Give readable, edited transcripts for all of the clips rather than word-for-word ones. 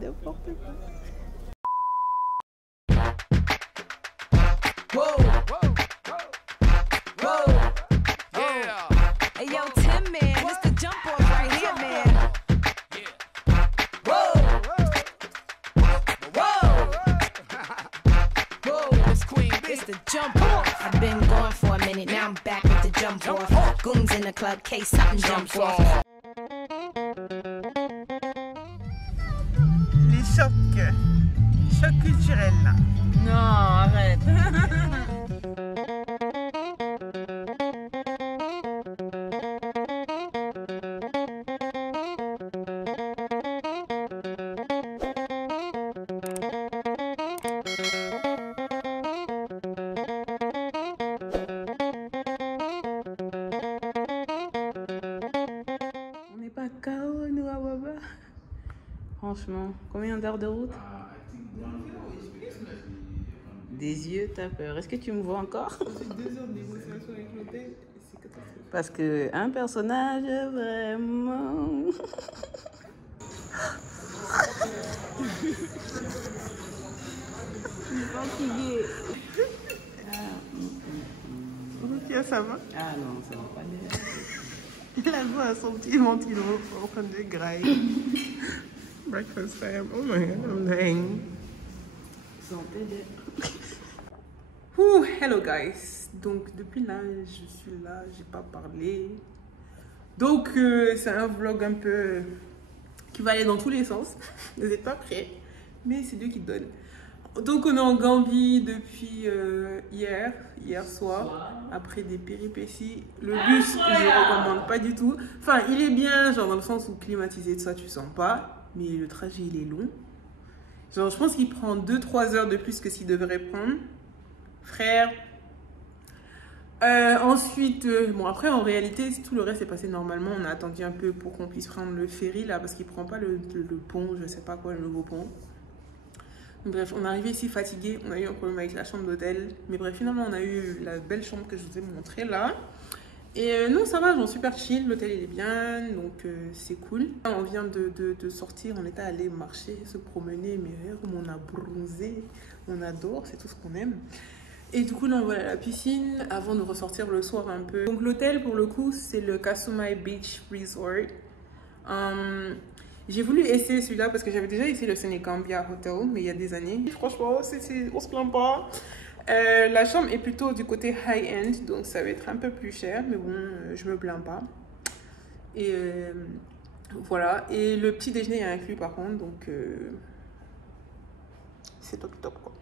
N'importe quoi. Hey yo, Tim, man, it's the jump off right here, man. It's the jump off. I've been gone for a minute, now I'm back with the jump off. Goons in the club, case something jump off. Les chocs culturels là. Non, arrête. On n'est pas KO nous à Baba. Franchement, combien d'heures de route? Des yeux, t'as peur. Est-ce que tu me vois encore? C'est 2 heures de négociation avec l'hôtel et c'est catastrophique. Parce que un personnage vraiment. Rukia, ça va? Ah non, ça va pas bien. Elle voit son petit ventilo en train de grailler. Breakfast time. Oh my god, I'm dying. Ouh, hello guys. Donc depuis là, je suis là, j'ai pas parlé. Donc c'est un vlog un peu qui va aller dans tous les sens. Vous n'êtes pas prêts, mais c'est Dieu qui donne. Donc on est en Gambie depuis hier soir, après des péripéties. Le bus, je ne recommande pas du tout. Enfin, il est bien, genre dans le sens où climatisé, tout ça, tu sens pas. Mais le trajet, il est long. Genre, je pense qu'il prend 2-3 heures de plus que s'il devrait prendre. Frère. Ensuite, bon après, en réalité, tout le reste est passé normalement. On a attendu un peu pour qu'on puisse prendre le ferry, là, parce qu'il prend pas le pont, je sais pas quoi, le nouveau pont. Bref, on est arrivé ici fatigué, on a eu un problème avec la chambre d'hôtel. Mais bref, finalement, on a eu la belle chambre que je vous ai montrée là. Et non, ça va, genre super chill, l'hôtel il est bien, donc c'est cool. On vient de sortir, on était allé marcher, se promener, mais comme on a bronzé, on adore, c'est tout ce qu'on aime. Et du coup, là, on va aller à la piscine avant de ressortir le soir un peu. Donc l'hôtel, pour le coup, c'est le Kasumai Beach Resort. J'ai voulu essayer celui-là parce que j'avais déjà essayé le Senegambia Hotel, mais il y a des années. Franchement, on se plaint pas. La chambre est plutôt du côté high-end, donc ça va être un peu plus cher, mais bon, je me plains pas. Et voilà. Et le petit déjeuner est inclus par contre, donc c'est top top quoi.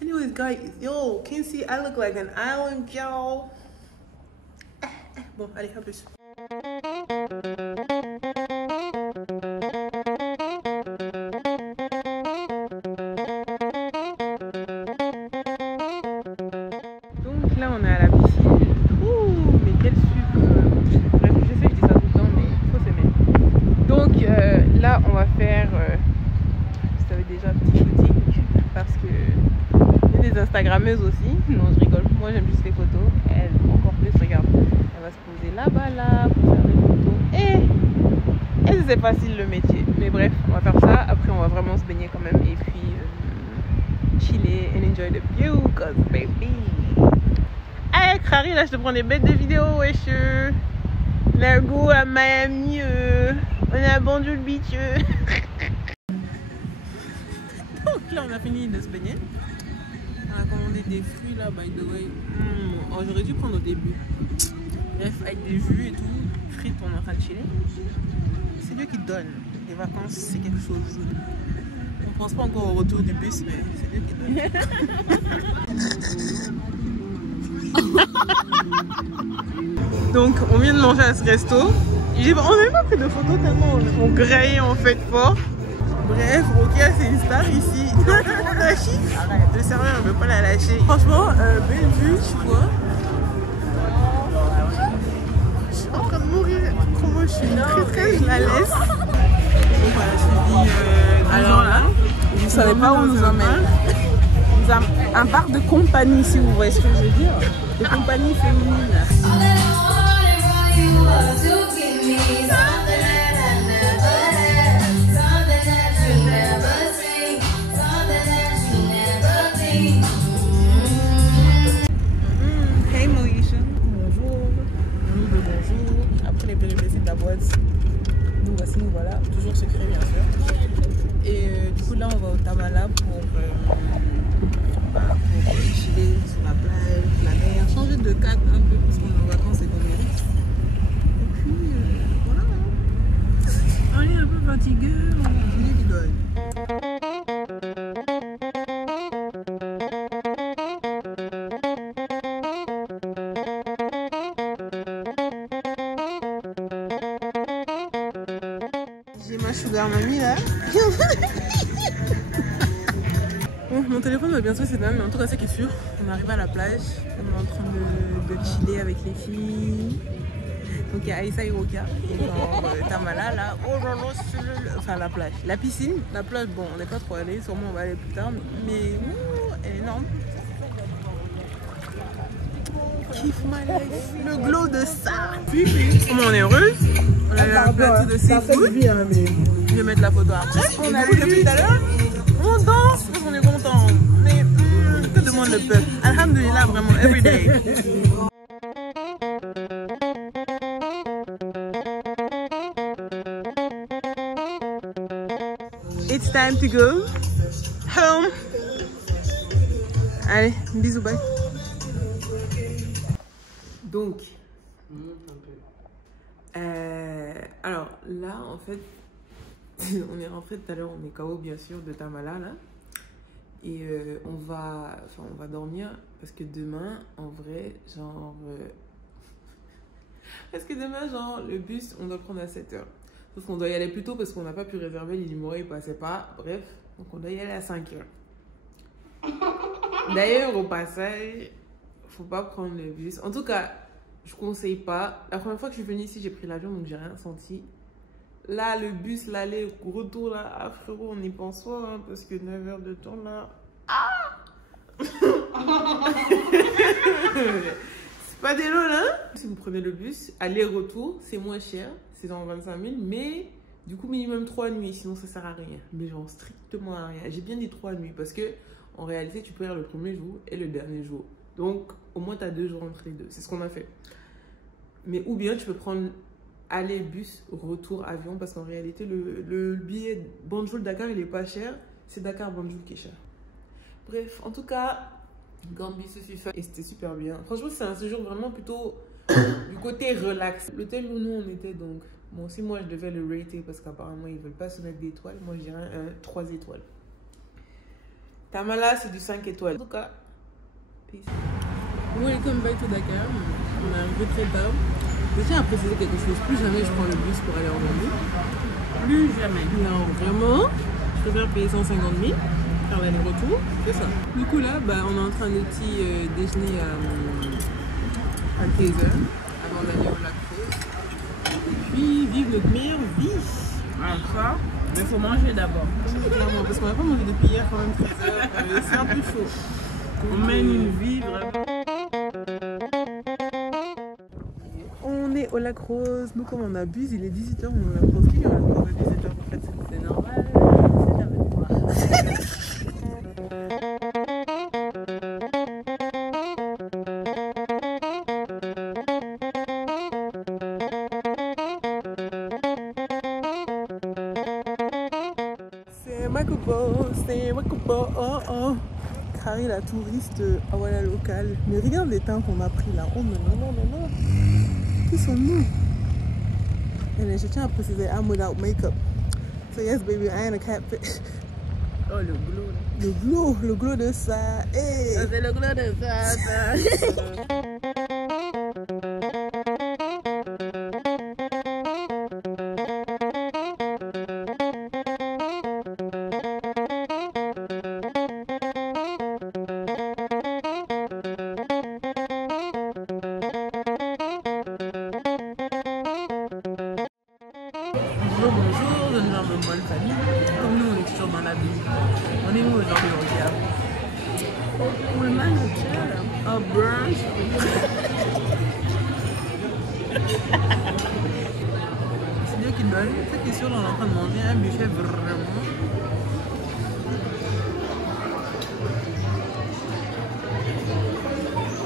Anyways, guys, yo, can you see I look like an island girl? Bon, allez, à plus. Là on est à la piscine. Ouh, mais quel sucre. Bref, je sais que je dis ça tout le temps, mais il faut s'aimer. Donc là on va faire, vous savez déjà, petit shooting. Parce que il y a des Instagrammeuses aussi. Non, je rigole, moi j'aime juste les photos. Elle encore plus, regarde. Elle va se poser là-bas là pour faire des photos. Et c'est facile le métier. Mais bref, on va faire ça. Après on va vraiment se baigner quand même. Et puis chiller and enjoy the view. Cause baby. Hey Crary, là je te prends des bêtes de vidéos, wesh. Let's go à Miami, on est à Bandul Beach. Donc là on a fini de se baigner. On a commandé des fruits là, by the way. Oh, j'aurais dû prendre au début. Bref, avec des jus et tout, frites, on est en train de chiller. C'est Dieu qui donne. Les vacances, c'est quelque chose. On pense pas encore au retour du bus, mais c'est Dieu qui donne. Donc on vient de manger à ce resto. On n'avait pas pris de photos tellement on graillait en fait fort. Bref, Rukia c'est une star ici. On lâche. Arrête, le serveur ne veut pas la lâcher. Franchement, belle vue, tu vois. Je suis en train de mourir. Comment je suis très je la laisse. Donc voilà, je suis dit alors là, vous ne savez pas où on nous emmène. Un bar de compagnie, si vous voyez ce que je veux dire, de compagnie féminine. McDonald's. Nous voilà, toujours secret bien sûr. Et du coup là on va au Tamala pour chiller sur la plage, la mer, changer de cadre un peu parce qu'on est en vacances et qu'on mérite. Et puis voilà. On est un peu fatigué, on est du deuil. J'ai ma sugar mamie là. Bon, mon téléphone va bientôt s'éteindre, mais en tout cas, c'est qui est sûr. On arrive à la plage, on est en train de chiller avec les filles. Donc il y a Aïssa et Roka, et genre Tamala là, oh là là, enfin la plage. La piscine, la plage, bon, on n'est pas trop allé, sûrement on va aller plus tard, mais elle est énorme. Kiffe my life, le glow de ça. Comment on est heureuse. On a eu un plateau de seafood. Je vais mettre la photo après. On a vu depuis tout à l'heure. On danse parce qu'on est content. Mais que demande le peuple? Alhamdulillah, vraiment, every day. It's time to go home. Allez, bisous, bye. Donc, alors là, en fait, on est rentré tout à l'heure, on est KO bien sûr de Tamala là, et on va dormir parce que demain, en vrai, genre, parce que demain, genre, le bus, on doit prendre à 7h. Sauf qu'on doit y aller plus tôt parce qu'on n'a pas pu réserver, les numéros ils passaient pas, bref, donc on doit y aller à 5h. D'ailleurs, au passage, faut pas prendre le bus. En tout cas, je conseille pas. La première fois que je suis venue ici, j'ai pris l'avion, donc j'ai rien senti. Là, le bus, l'aller, retour, là, ah frérot, on y pense pas, hein, parce que 9 heures de temps, là... Ah c'est pas des lots, là. Si vous prenez le bus, aller-retour, c'est moins cher. C'est dans 25 000, mais du coup, minimum 3 nuits, sinon ça sert à rien. Mais genre, strictement à rien. J'ai bien dit 3 nuits, parce que en réalité, tu peux faire le premier jour et le dernier jour. Donc, au moins, tu as 2 jours entre les deux. C'est ce qu'on a fait. Mais ou bien, tu peux prendre aller bus, retour avion, parce qu'en réalité, le billet Banjul-Dakar, il est pas cher. C'est Dakar-Banjul qui est cher. Bref, en tout cas, Gambie se suis fait et c'était super bien. Franchement, c'est un séjour vraiment plutôt du côté relax. L'hôtel où nous, on était donc... Bon, aussi, moi, je devais le rater parce qu'apparemment, ils veulent pas se mettre d'étoiles. Moi, je dirais 3 étoiles. Tamala, c'est du 5 étoiles. En tout cas, peace. Welcome back to Dakar. On est arrivé très tard. Je tiens à préciser quelque chose. Plus jamais je prends le bus pour aller en Gambie. Plus jamais. Non, vraiment. Je préfère payer 150 000, faire l'aller-retour. C'est ça. Du coup, là, bah, on est en train de petit déjeuner à 15h avant d'aller au lac Rose. Et puis, vivre notre meilleure vie. Alors ça, mais il faut manger d'abord. Clairement, parce qu'on n'a pas mangé depuis hier quand même 13h. C'est un peu chaud. On mène une vie vraiment. On est au lac Rose. Nous, comme on abuse, il est 18h, on a proscrit, on a posé 17h en fait. C'est normal, c'est avec moi. C'est ma coupo, oh oh. Carré la touriste Awala locale. Mais regarde les teintes qu'on a pris là. Oh non, non, non, non. Qui sommes-nous? Et je tiens à préciser, I'm without makeup. So yes baby, I ain't a catfish. Oh, le glow là. Le glow de ça. Hey. Ça, c'est le glow de ça. Bonjour, je me bonne famille. Comme nous, on est toujours dans la ville. On est où aujourd'hui, regarde? Au Pullman Hotel. Un brunch. C'est Dieu qui donne. Cette question, on est en train de manger un buffet vraiment.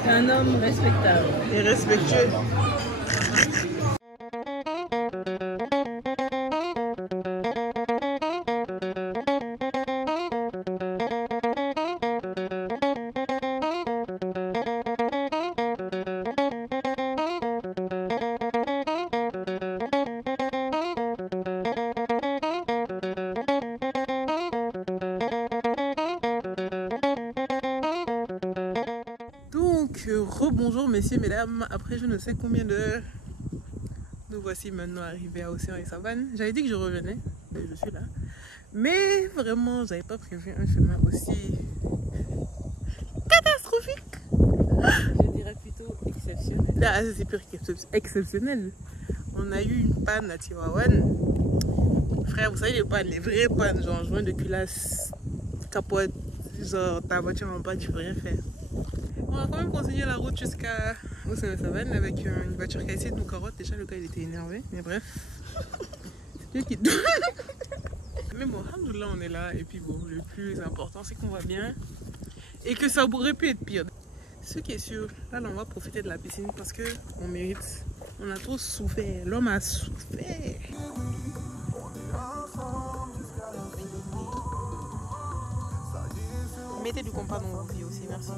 Un homme respectable. Et respectueux. rebonjour messieurs, mesdames, après je ne sais combien d'heures, nous voici maintenant arrivés à Océan et Savane. J'avais dit que je revenais, mais je suis là. Mais vraiment, j'avais pas prévu un chemin aussi catastrophique. Je dirais plutôt exceptionnel. Ah, c'est pur exceptionnel. On a eu une panne à Tivaouane. Frère, vous savez les pannes, les vraies pannes, genre joint de culasse, capote, genre ta voiture en panne, tu peux rien faire. On a quand même continué la route jusqu'à Océan et Savane avec une voiture qui a essayé de nous carotte. Déjà le gars il était énervé, mais bref. C'est lui qui doit. Mais bon, alhamdoulilah, on est là et puis bon, le plus important c'est qu'on va bien et que ça aurait pu être pire. Ce qui est sûr, là on va profiter de la piscine parce que on mérite. On a trop souffert, l'homme a souffert. Mettez du compas dans vos vies aussi, merci.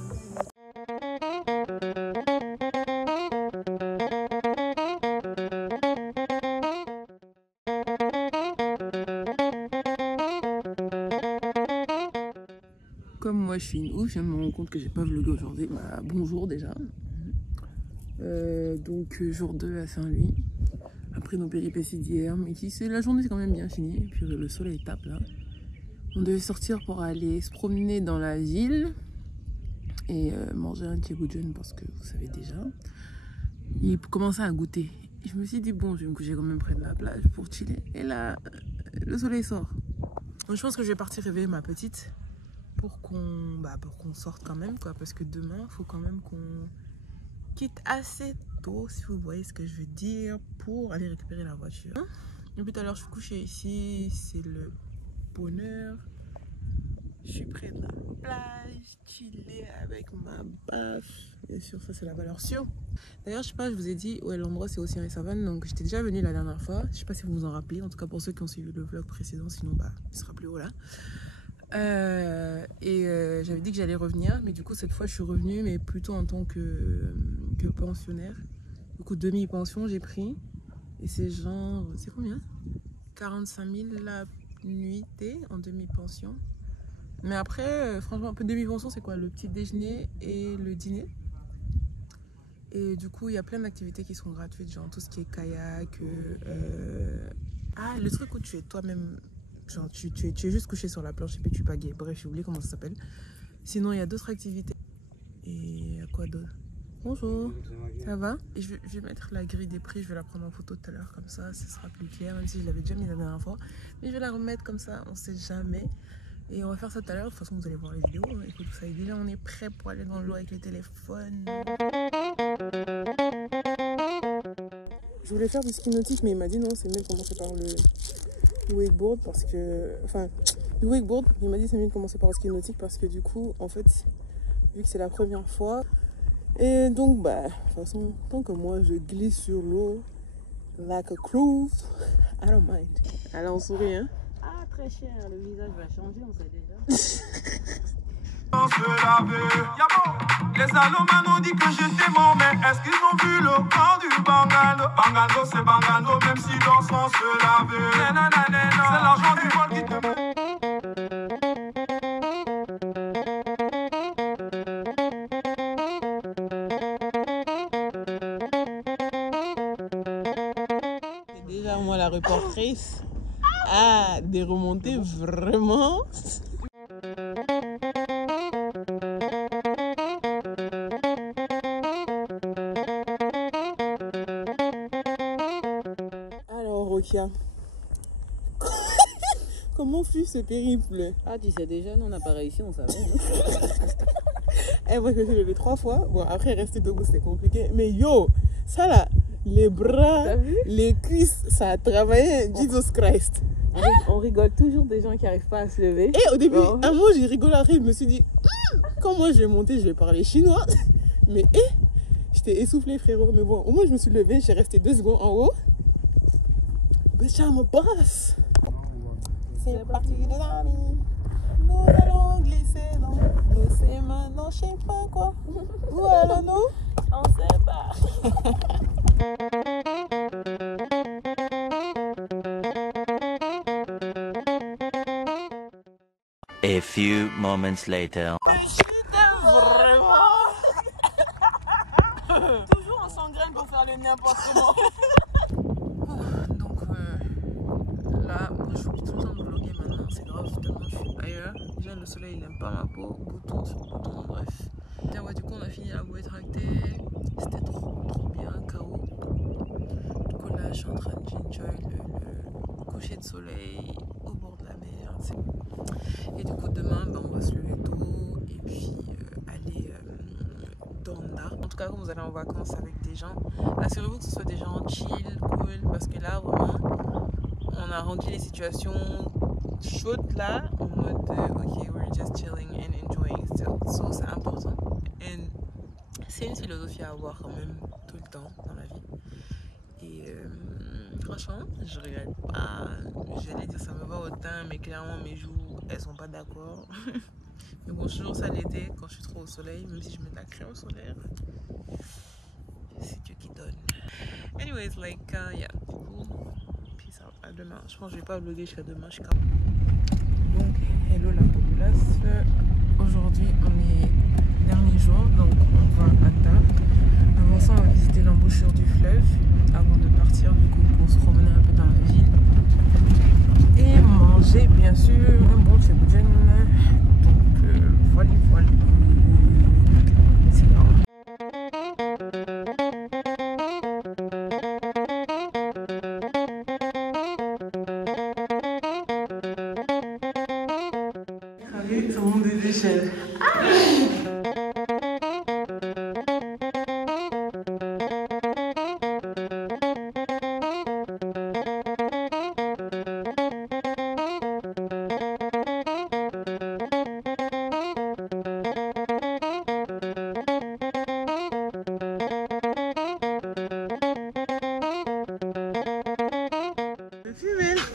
Comme moi je suis une ouf, je viens de me rendre compte que j'ai pas vlogué aujourd'hui. Bah, bonjour déjà. Donc jour 2 à Saint-Louis. Après nos péripéties d'hier. Mais ici la journée c'est quand même bien finie. Et puis le soleil tape là. On devait sortir pour aller se promener dans la ville. Et manger un tchéboujoun parce que vous savez déjà. Il commençait à goûter. Et je me suis dit bon, je vais me coucher quand même près de la plage pour chiller. Et là, le soleil sort. Donc je pense que je vais partir réveiller ma petite. Pour qu'on sorte quand même quoi, parce que demain il faut quand même qu'on quitte assez tôt, si vous voyez ce que je veux dire, pour aller récupérer la voiture. Depuis tout à l'heure je suis couchée ici, c'est le bonheur. Je suis près de la plage, chiller avec ma baffe. Bien sûr, ça c'est la valeur sûre. D'ailleurs, je sais pas, je vous ai dit où est l'endroit, c'est Océan et Savane. Donc j'étais déjà venue la dernière fois. Je sais pas si vous vous en rappelez, en tout cas pour ceux qui ont suivi le vlog précédent, sinon bah il sera plus haut là. J'avais dit que j'allais revenir, mais du coup cette fois je suis revenue, mais plutôt en tant que pensionnaire. Du coup demi-pension j'ai pris, et c'est genre, c'est combien? 45 000 la nuitée en demi-pension. Mais après franchement un peu demi-pension c'est quoi? Le petit déjeuner et le dîner. Et du coup il y a plein d'activités qui sont gratuites, genre tout ce qui est kayak, le truc où tu es toi-même. Genre tu es juste couché sur la planche et puis tu pagaies. Bref, j'ai oublié comment ça s'appelle. Sinon, il y a d'autres activités. Et à quoi d'autre? Bonjour, ça va? Et je vais mettre la grille des prix, je vais la prendre en photo tout à l'heure, comme ça sera plus clair, même si je l'avais déjà mis la dernière fois. Mais je vais la remettre comme ça, on sait jamais. Et on va faire ça tout à l'heure, de toute façon vous allez voir les vidéos. Écoute, ça y est, déjà on est prêt pour aller dans l'eau avec le téléphone. Je voulais faire du ski nautique, mais il m'a dit non, c'est mieux de commencer par le wakeboard parce que, enfin, du wakeboard, il m'a dit c'est mieux de commencer par le ski nautique parce que du coup, en fait, vu que c'est la première fois, et donc, bah, de toute façon, tant que moi je glisse sur l'eau, like a cruise, I don't mind. Allez, on sourit, hein? Ah, très cher, le visage va changer, on sait déjà. Les Alomans ont dit que j'étais mort, mais est-ce qu'ils ont vu le camp du Bangando? Bangando c'est Bangando, même si dans son se laver. C'est l'argent du vol qui te met. Et déjà moi la reportrice a des remontées vraiment. Rokia. Comment fut ce périple? Ah, tu sais déjà, nous on n'a pas réussi, on savait. Moi je me suis levée 3 fois. Bon, après rester debout c'était compliqué. Mais yo, ça là, les bras, les cuisses, ça a travaillé. Jesus Christ. On rigole toujours des gens qui n'arrivent pas à se lever. Et au début, à moi j'ai rigolé, après je me suis dit, quand moi je vais monter, je vais parler chinois. Mais j'étais essoufflée frérot. Mais bon, au moins je me suis levée, j'ai resté 2 secondes en haut. Bitch, I'm a boss. C'est parti les amis. Nous allons glisser dans l'océan. Non, je sais pas quoi. Où allons-nous? On sait pas. A few moments later. Vraiment. n'importe comment. Donc là, moi je suis tout le temps de vlogger maintenant, c'est grave, tellement je suis ailleurs. Déjà le soleil il aime pas ma peau, bouton sur bouton, bref. Et ouais, du coup on a fini la bouée tractée, c'était trop bien, KO. Du coup là je suis en train d'enjoy le coucher de soleil au bord de la mer. Et du coup demain on va se lever tôt et puis aller Donda. En tout cas quand vous allez en vacances avec des gens, assurez-vous que ce soit des gens chill, cool, parce que là vraiment on a rendu les situations chaudes là en mode ok we're just chilling and enjoying still, so c'est important et c'est une philosophie à avoir quand même tout le temps dans la vie. Et franchement je regrette pas, j'allais dire ça me va au teint mais clairement mes joues elles sont pas d'accord. Mais bon, je toujours ça l'été quand je suis trop au soleil, même si je mets de la crème solaire. C'est Dieu qui donne. Anyways, like, yeah, cool. Peace out. À demain. Je pense que je vais pas vlogger jusqu'à demain. Je suis calme. Donc, hello la populace. Aujourd'hui, on est dernier jour, donc on va à Ta. Avant ça, on va visiter l'embouchure du fleuve avant de partir du coup pour se promener un peu dans la ville. Et manger, bien sûr, un bon tchéboujen. Voilà. C'est bon. Allez, ça monte des échelles.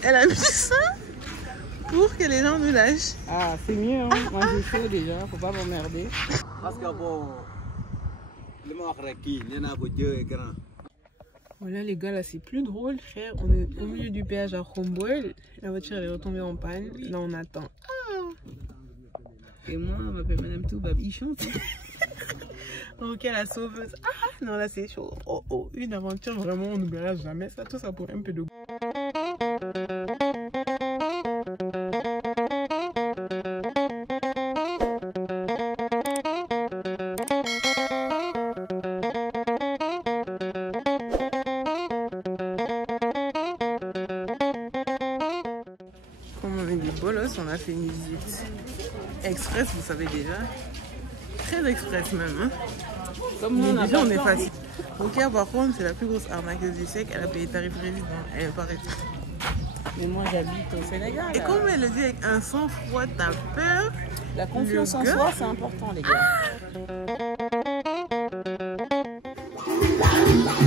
Elle a mis ça pour que les gens nous lâchent. Ah, c'est mieux, hein. Moi j'ai chaud déjà, faut pas m'emmerder. Parce que bon, le marquis, il y en a beaucoup de grands. Voilà les gars, là c'est plus drôle frère, on est au milieu du péage à Humboldt, la voiture elle est retombée en panne, là on attend. Et moi on m'appelle Madame Toubabichon. Ok la sauveuse. Ah non là c'est chaud. Oh, une aventure vraiment on n'oubliera jamais ça, tout ça pour un peu de goût. Comme on est des bolos, on a fait une visite express, vous savez déjà. Très express même. Hein. Comme nous, Déjà on est facile. Ok, par contre, c'est la plus grosse arnaqueuse du siècle. Elle a payé tarif réduit, elle n'est pas restée. Mais moi j'habite au Sénégal. Et comme elle le dit avec un sang-froid, t'as peur. La confiance en soi, c'est important, les gars.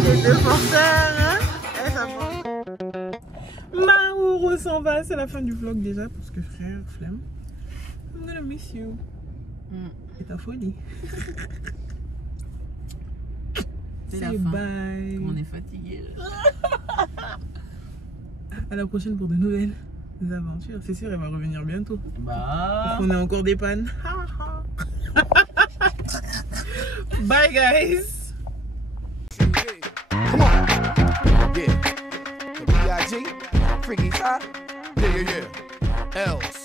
Les deux forceurs, hein? Eh, ça va. Maouro s'en va, c'est la fin du vlog déjà, parce que frère, flemme. I'm gonna miss you. Et ta folie. C'est la Say fin. bye. On est fatigué. À la prochaine pour de nouvelles aventures. C'est sûr, elle va revenir bientôt. Bah. On a encore des pannes. Bye guys. Come on. Yeah. The B.I.G. Freaky Top. Yeah. Else.